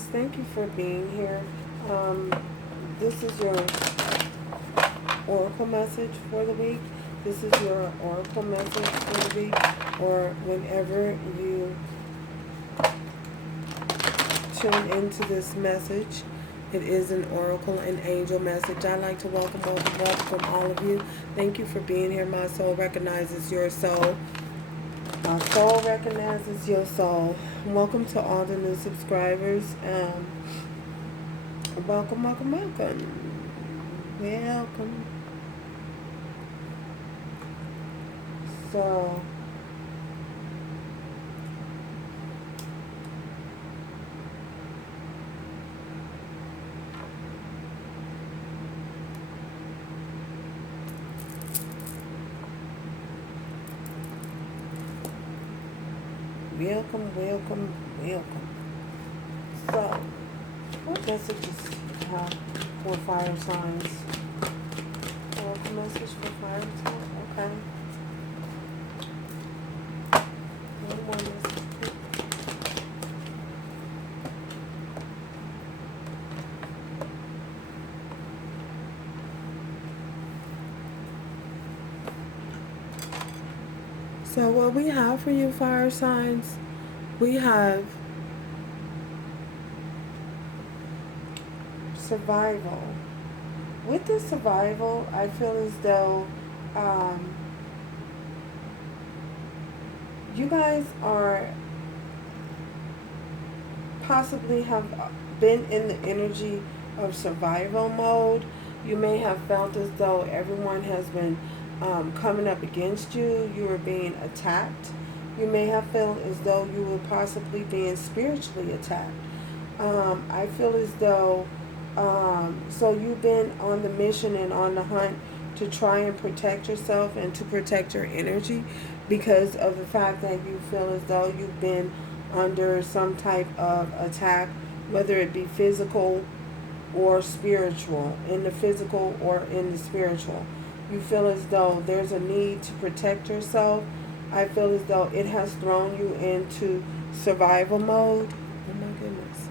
friends, thank you for being here. Um, this is your oracle message for the week. This is your oracle message for the week, or whenever you tune into this message, it is an oracle and angel message. I'd like to welcome all of you. Thank you for being here. My soul recognizes your soul. My soul recognizes your soul. Welcome to all the new subscribers. Welcome. Welcome. So, welcome. So, what messages have for fire signs? Oracle message for fire signs? Okay. One more message, please. So what we have for you, fire signs, we have survival. With the survival, I feel as though you guys are possibly have been in the energy of survival mode. You may have felt as though everyone has been coming up against you. You were being attacked. You may have felt as though you were possibly being spiritually attacked. I feel as though so you've been on the mission and on the hunt to try and protect yourself and to protect your energy because of the fact that you feel as though you've been under some type of attack, whether it be physical or spiritual, in the physical or in the spiritual. You feel as though there's a need to protect yourself. I feel as though it has thrown you into survival mode. Oh my goodness.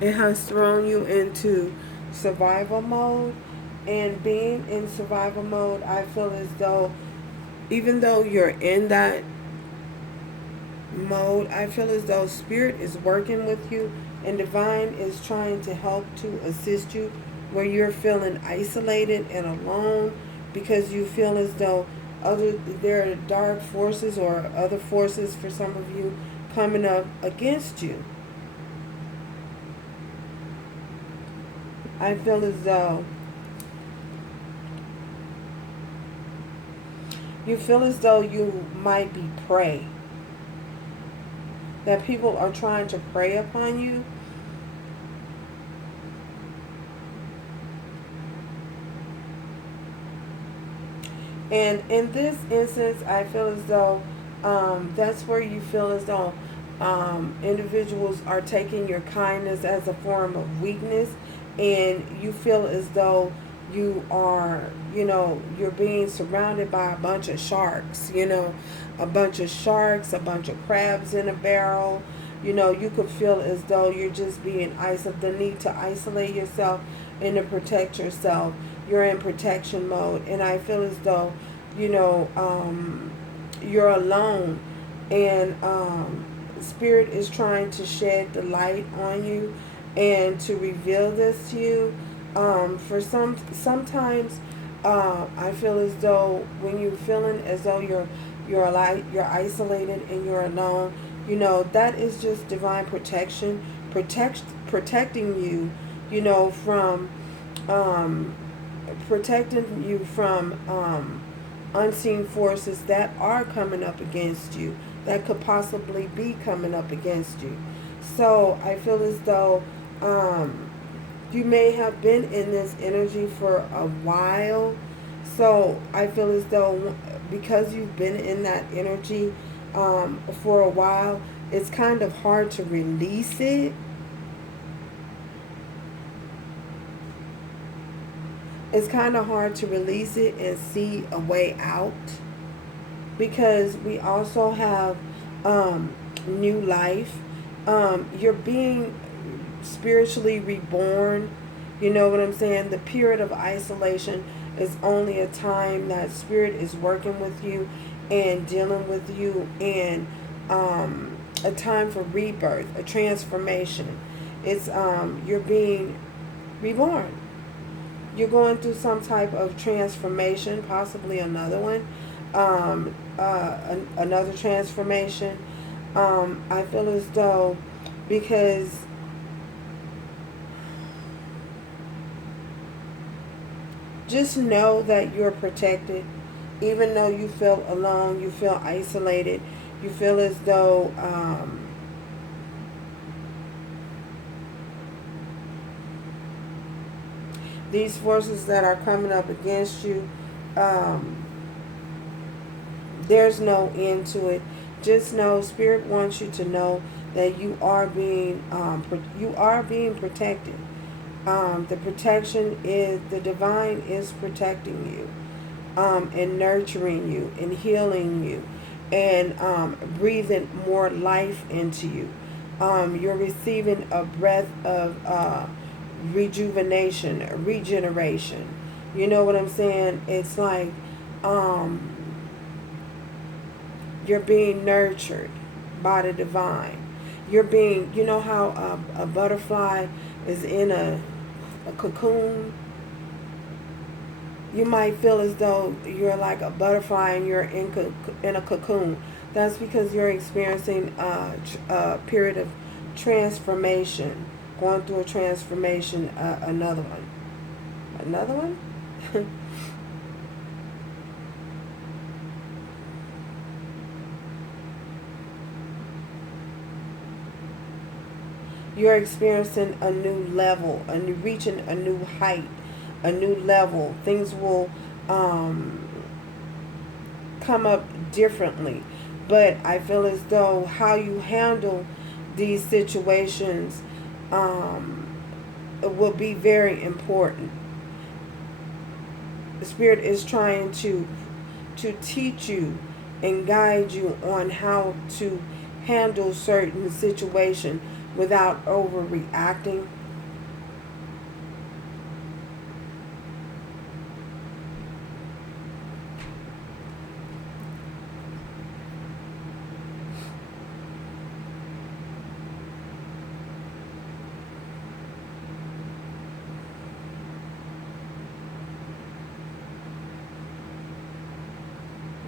It has thrown you into survival mode. And being in survival mode, I feel as though, even though you're in that mode, I feel as though spirit is working with you and divine is trying to help to assist you where you're feeling isolated and alone because you feel as though there are dark forces or other forces for some of you coming up against you. I feel as though you feel as though you might be prey. That people are trying to prey upon you. And in this instance, I feel as though that's where you feel as though individuals are taking your kindness as a form of weakness, and you feel as though you are, you're being surrounded by a bunch of sharks, a bunch of crabs in a barrel. You could feel as though you're just being isolated, the need to isolate yourself and to protect yourself. You're in protection mode, and I feel as though, you're alone, and Spirit is trying to shed the light on you and to reveal this to you. Sometimes I feel as though when you're feeling as though you're isolated and you're alone, that is just divine protection, protecting you, from protecting you from unseen forces that are coming up against you, that could possibly be coming up against you. So I feel as though you may have been in this energy for a while. So I feel as though because you've been in that energy for a while, it's kind of hard to release it. it's kind of hard to release it and see a way out, because we also have new life. You're being spiritually reborn. You know what I'm saying? The period of isolation is only a time that spirit is working with you and dealing with you, and a time for rebirth, a transformation. It's you're being reborn. You're going through some type of transformation, possibly another one, another transformation. I feel as though, because just know that you're protected, even though you feel alone, you feel isolated, you feel as though these forces that are coming up against you, um, there's no end to it. Just know, Spirit wants you to know that you are being protected. The protection is, the divine is protecting you, and nurturing you and healing you, and breathing more life into you. You're receiving a breath of rejuvenation, regeneration. You know what I'm saying? It's like um, you're being nurtured by the divine. You're being, you know how a butterfly is in a cocoon? You might feel as though you're like a butterfly and you're in a cocoon. That's because you're experiencing a period of transformation, going through a transformation. Another one. Another one? You're experiencing a new level, reaching a new height, a new level. Things will come up differently. But I feel as though how you handle these situations will be very important. The Spirit is trying to teach you and guide you on how to handle certain situations without overreacting.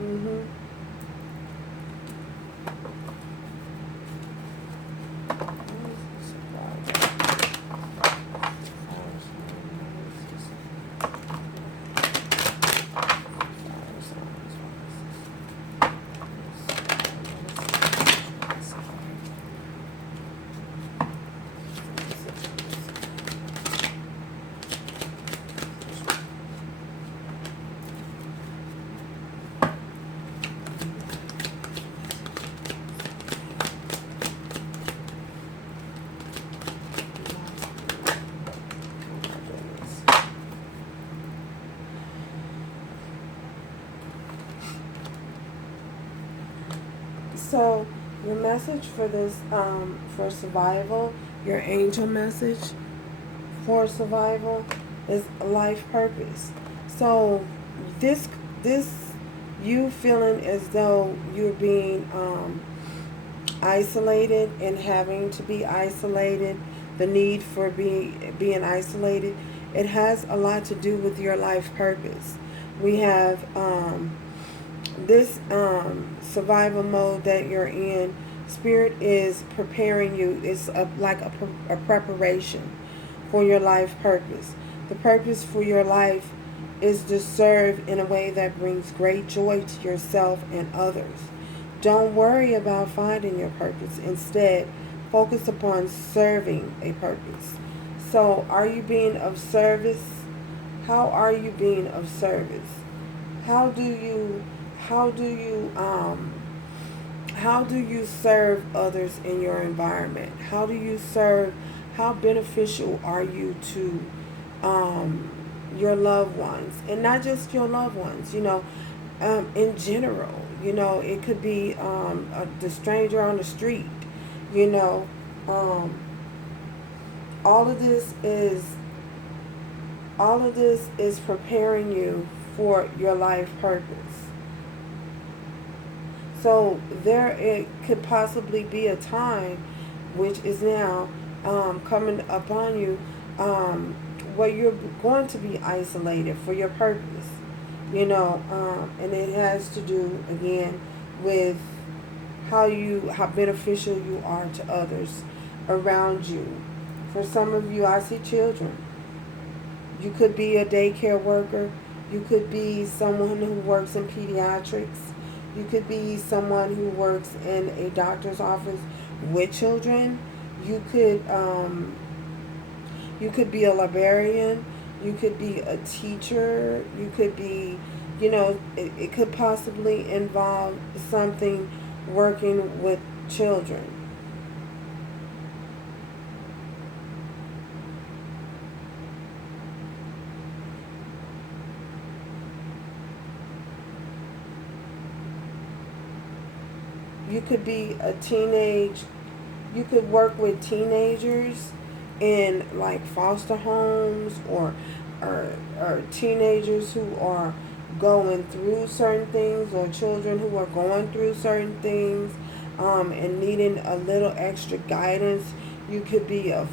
Mm-hmm. So your message for this, for survival, your angel message for survival is life purpose. So this you feeling as though you're being isolated and having to be isolated, the need for being isolated, it has a lot to do with your life purpose. We have this survival mode that you're in. Spirit is preparing you. It's like a preparation for your life purpose. The purpose for your life is to serve in a way that brings great joy to yourself and others. Don't worry about finding your purpose. Instead, focus upon serving a purpose. So, are you being of service? How are you being of service? How do you how do you how do you serve others in your environment? How do you serve? How beneficial are you to your loved ones, and not just your loved ones, in general. It could be the stranger on the street. You know, um, all of this is preparing you for your life purpose. So there it could possibly be a time, which is now coming upon you, where you're going to be isolated for your purpose. And it has to do again with how beneficial you are to others around you. For some of you, I see children. You could be a daycare worker. You could be someone who works in pediatrics. You could be someone who works in a doctor's office with children. You could be a librarian. You could be a teacher. You could be, it could possibly involve something working with children. You could be you could work with teenagers in like foster homes, or teenagers who are going through certain things, or children who are going through certain things, and needing a little extra guidance. You could be a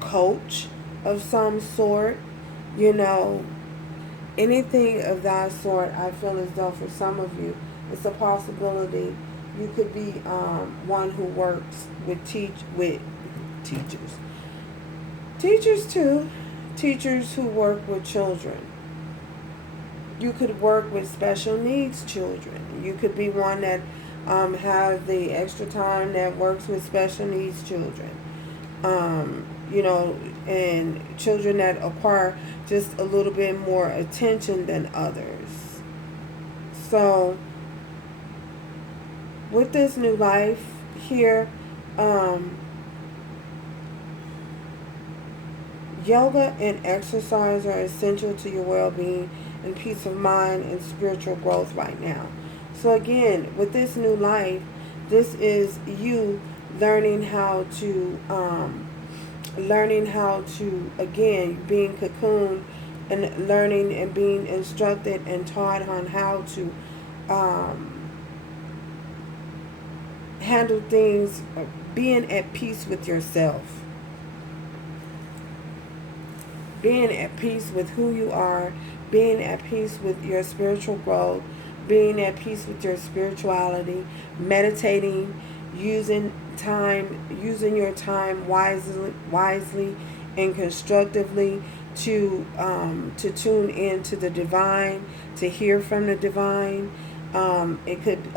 coach of some sort, you know, anything of that sort. I feel as though for some of you, it's a possibility. You could be one who works with teachers. Teachers too. Teachers who work with children. You could work with special needs children. You could be one that have the extra time that works with special needs children. And children that acquire just a little bit more attention than others. So, with this new life here, yoga and exercise are essential to your well-being and peace of mind and spiritual growth right now. So again, with this new life, this is you learning how to again, being cocooned and learning and being instructed and taught on how to handle things, being at peace with yourself, being at peace with who you are, being at peace with your spiritual growth, being at peace with your spirituality, meditating, using your time wisely and constructively to tune in to the divine, to hear from the divine. It could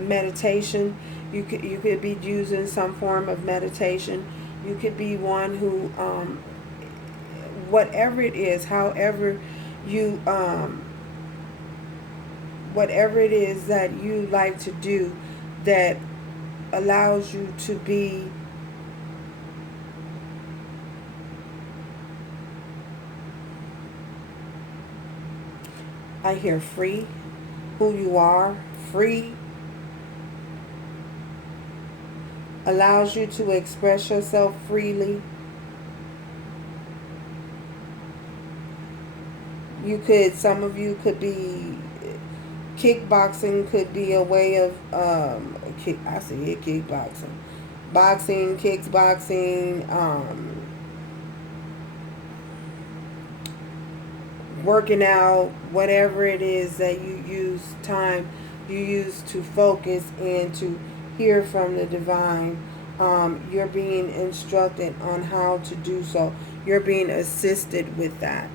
meditation. You could be using some form of meditation. You could be one who whatever it is, however you whatever it is that you like to do that allows you to be I hear free, who you are, free, allows you to express yourself freely. Some of you could be, kickboxing could be a way of, I see it, kickboxing. Boxing, kickboxing, working out, whatever it is that you use to focus and to hear from the divine. You're being instructed on how to do so. You're being assisted with that.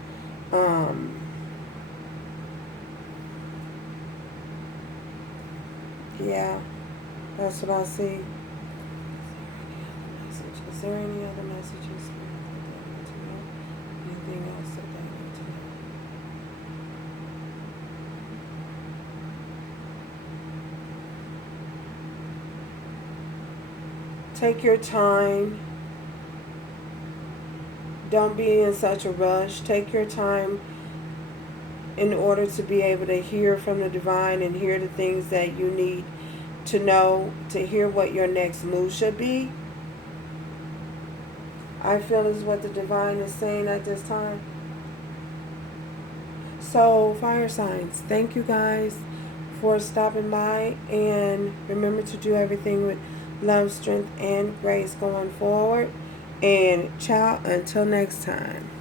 Yeah, that's what I see. Is there any other messages? Anything else that they need to know? Take your time. Don't be in such a rush. Take your time in order to be able to hear from the divine and hear the things that you need to know, to hear what your next move should be. I feel is what the divine is saying at this time. So, fire signs, thank you guys for stopping by, and remember to do everything with love, strength, and grace going forward. And ciao until next time.